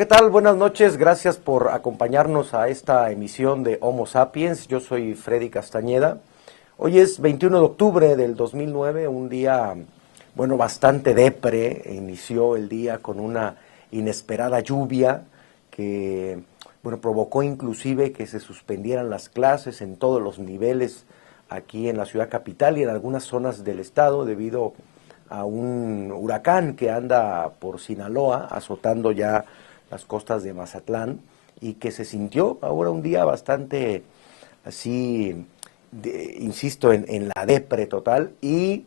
¿qué tal? Buenas noches, gracias por acompañarnos a esta emisión de Homo Sapiens. Yo soy Freddy Castañeda. Hoy es 21 de octubre del 2009, un día, bueno, bastante depre. Inició el día con una inesperada lluvia que, bueno, provocó inclusive que se suspendieran las clases en todos los niveles aquí en la ciudad capital y en algunas zonas del estado debido a un huracán que anda por Sinaloa, azotando ya las costas de Mazatlán, y que se sintió ahora un día bastante así, insisto, en la depre total, y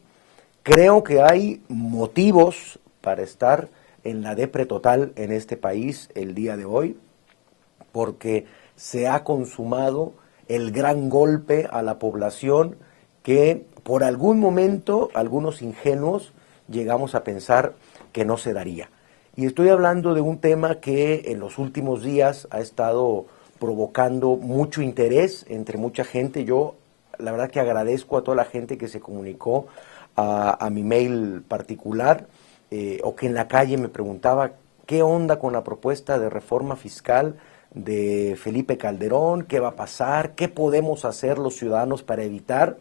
creo que hay motivos para estar en la depre total en este país el día de hoy, porque se ha consumado el gran golpe a la población que por algún momento algunos ingenuos llegamos a pensar que no se daría. Y estoy hablando de un tema que en los últimos días ha estado provocando mucho interés entre mucha gente. Yo la verdad que agradezco a toda la gente que se comunicó a mi mail particular o que en la calle me preguntaba qué onda con la propuesta de reforma fiscal de Felipe Calderón, qué va a pasar, qué podemos hacer los ciudadanos para evitar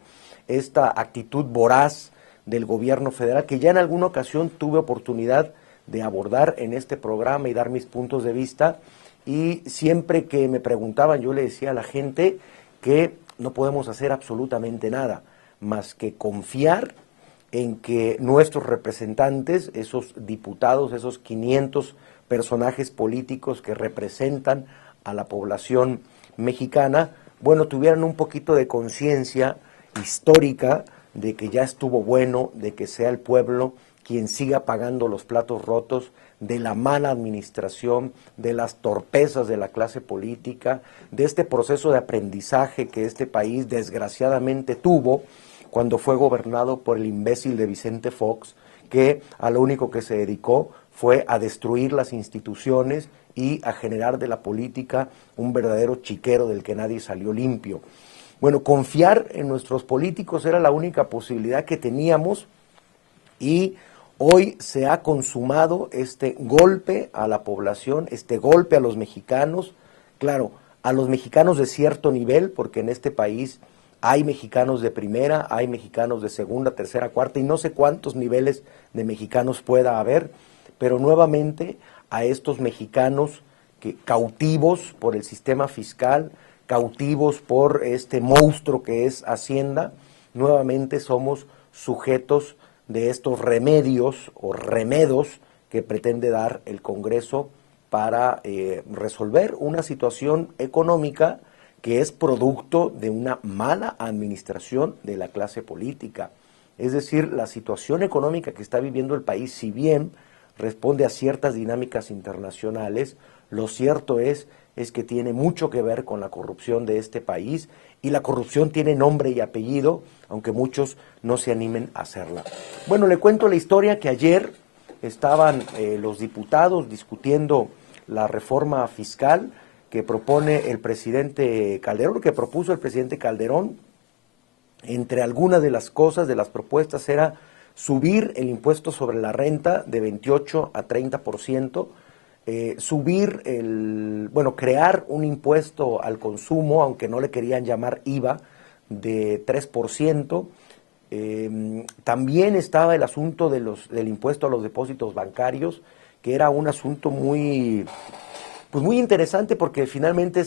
esta actitud voraz del gobierno federal, que ya en alguna ocasión tuve oportunidad de abordar en este programa y dar mis puntos de vista, y siempre que me preguntaban yo le decía a la gente que no podemos hacer absolutamente nada más que confiar en que nuestros representantes, esos diputados, esos 500 personajes políticos que representan a la población mexicana, bueno, tuvieran un poquito de conciencia histórica de que ya estuvo bueno, de que sea el pueblo quien siga pagando los platos rotos de la mala administración, de las torpezas de la clase política, de este proceso de aprendizaje que este país desgraciadamente tuvo cuando fue gobernado por el imbécil de Vicente Fox, que a lo único que se dedicó fue a destruir las instituciones y a generar de la política un verdadero chiquero del que nadie salió limpio. Bueno, confiar en nuestros políticos era la única posibilidad que teníamos, y hoy se ha consumado este golpe a la población, este golpe a los mexicanos, claro, a los mexicanos de cierto nivel, porque en este país hay mexicanos de primera, hay mexicanos de segunda, tercera, cuarta, y no sé cuántos niveles de mexicanos pueda haber, pero nuevamente a estos mexicanos que, cautivos por el sistema fiscal, cautivos por este monstruo que es Hacienda, nuevamente somos sujetos de estos remedios o remedos que pretende dar el Congreso para resolver una situación económica que es producto de una mala administración de la clase política. Es decir, la situación económica que está viviendo el país, si bien responde a ciertas dinámicas internacionales, lo cierto es que tiene mucho que ver con la corrupción de este país, y la corrupción tiene nombre y apellido, aunque muchos no se animen a hacerla. Bueno, le cuento la historia que ayer estaban los diputados discutiendo la reforma fiscal que propone el presidente Calderón, que propuso el presidente Calderón. Entre algunas de las cosas, de las propuestas, era subir el impuesto sobre la renta de 28 a 30%, crear un impuesto al consumo, aunque no le querían llamar IVA, de 3%. También estaba el asunto del impuesto a los depósitos bancarios, que era un asunto muy interesante, porque finalmente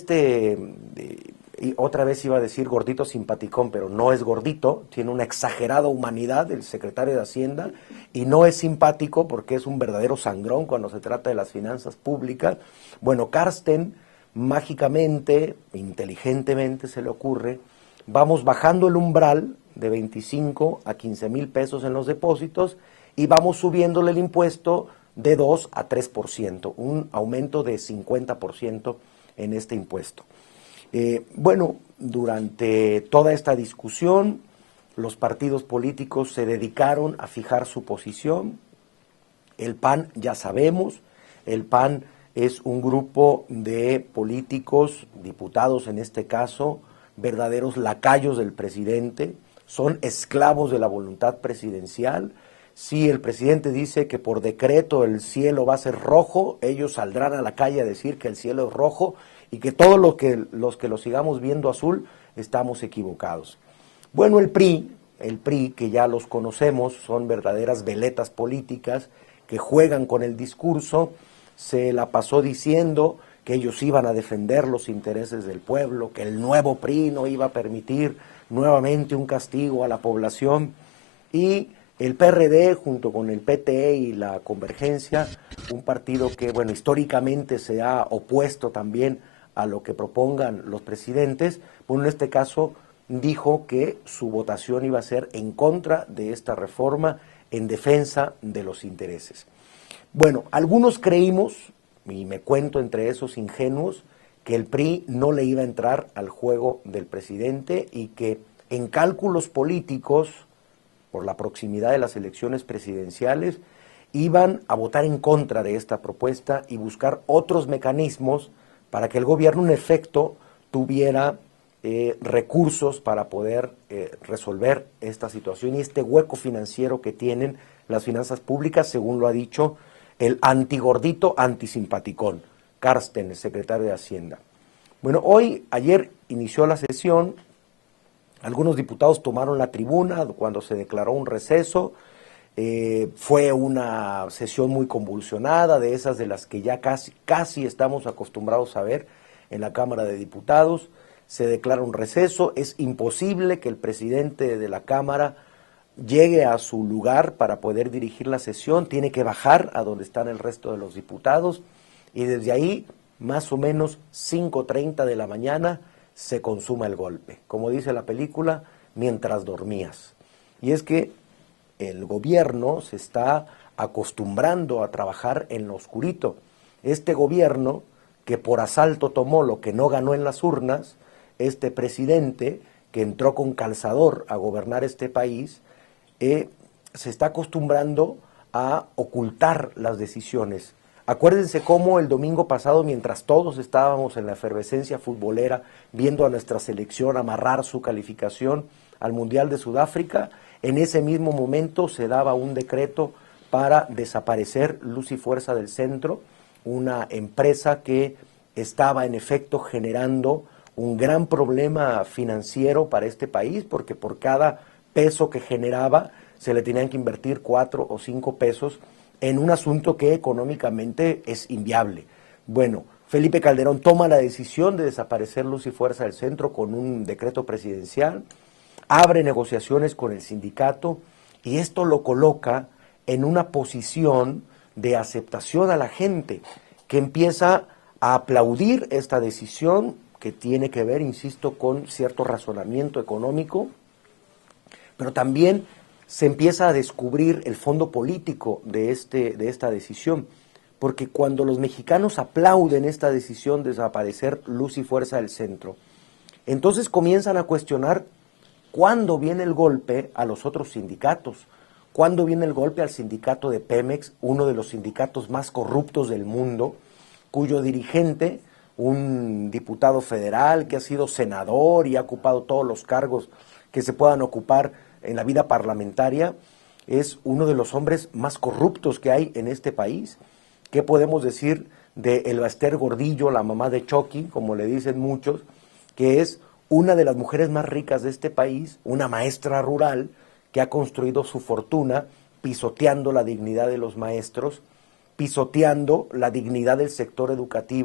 y otra vez iba a decir gordito simpaticón, pero no es gordito, tiene una exagerada humanidad el secretario de Hacienda, y no es simpático porque es un verdadero sangrón cuando se trata de las finanzas públicas. Bueno, Carsten, mágicamente, inteligentemente se le ocurre, vamos bajando el umbral de 25 a 15 mil pesos en los depósitos y vamos subiéndole el impuesto de 2 a 3%, un aumento de 50% en este impuesto. Durante toda esta discusión, los partidos políticos se dedicaron a fijar su posición. El PAN, ya sabemos, el PAN es un grupo de políticos, diputados en este caso, verdaderos lacayos del presidente, son esclavos de la voluntad presidencial, Si el presidente dice que por decreto el cielo va a ser rojo, ellos saldrán a la calle a decir que el cielo es rojo y que todos los que lo sigamos viendo azul estamos equivocados. Bueno, el PRI, que ya los conocemos, son verdaderas veletas políticas que juegan con el discurso, se la pasó diciendo que ellos iban a defender los intereses del pueblo, que el nuevo PRI no iba a permitir nuevamente un castigo a la población, y el PRD junto con el PT y la Convergencia, un partido que, bueno, históricamente se ha opuesto también a lo que propongan los presidentes, bueno, en este caso dijo que su votación iba a ser en contra de esta reforma, en defensa de los intereses. Bueno, algunos creímos, y me cuento entre esos ingenuos, que el PRI no le iba a entrar al juego del presidente y que en cálculos políticos, por la proximidad de las elecciones presidenciales, iban a votar en contra de esta propuesta y buscar otros mecanismos para que el gobierno, en efecto, tuviera recursos para poder resolver esta situación y este hueco financiero que tienen las finanzas públicas, según lo ha dicho el antigordito antisimpaticón, Carsten, el secretario de Hacienda. Bueno, ayer inició la sesión, algunos diputados tomaron la tribuna cuando se declaró un receso, fue una sesión muy convulsionada, de esas de las que ya casi estamos acostumbrados a ver en la Cámara de Diputados. Se declara un receso, es imposible que el presidente de la Cámara llegue a su lugar para poder dirigir la sesión, tiene que bajar a donde están el resto de los diputados y desde ahí, más o menos 5:30 de la mañana, se consuma el golpe. Como dice la película, mientras dormías. Y es que el gobierno se está acostumbrando a trabajar en lo oscurito. Este gobierno, que por asalto tomó lo que no ganó en las urnas, este presidente que entró con calzador a gobernar este país, se está acostumbrando a ocultar las decisiones. Acuérdense cómo el domingo pasado, mientras todos estábamos en la efervescencia futbolera, viendo a nuestra selección amarrar su calificación al Mundial de Sudáfrica, en ese mismo momento se daba un decreto para desaparecer Luz y Fuerza del Centro, una empresa que estaba en efecto generando un gran problema financiero para este país, porque por cada peso que generaba se le tenían que invertir 4 o 5 pesos en un asunto que económicamente es inviable. Bueno, Felipe Calderón toma la decisión de desaparecer Luz y Fuerza del Centro con un decreto presidencial, abre negociaciones con el sindicato y esto lo coloca en una posición de aceptación a la gente, que empieza a aplaudir esta decisión que tiene que ver, insisto, con cierto razonamiento económico, pero también se empieza a descubrir el fondo político de esta decisión, porque cuando los mexicanos aplauden esta decisión de desaparecer Luz y Fuerza del Centro, entonces comienzan a cuestionar cuándo viene el golpe a los otros sindicatos, cuándo viene el golpe al sindicato de Pemex, uno de los sindicatos más corruptos del mundo, cuyo dirigente, un diputado federal que ha sido senador y ha ocupado todos los cargos que se puedan ocupar en la vida parlamentaria, es uno de los hombres más corruptos que hay en este país. ¿Qué podemos decir de Elbaster Gordillo, la mamá de Chucky, como le dicen muchos, que es una de las mujeres más ricas de este país, una maestra rural que ha construido su fortuna pisoteando la dignidad de los maestros, pisoteando la dignidad del sector educativo?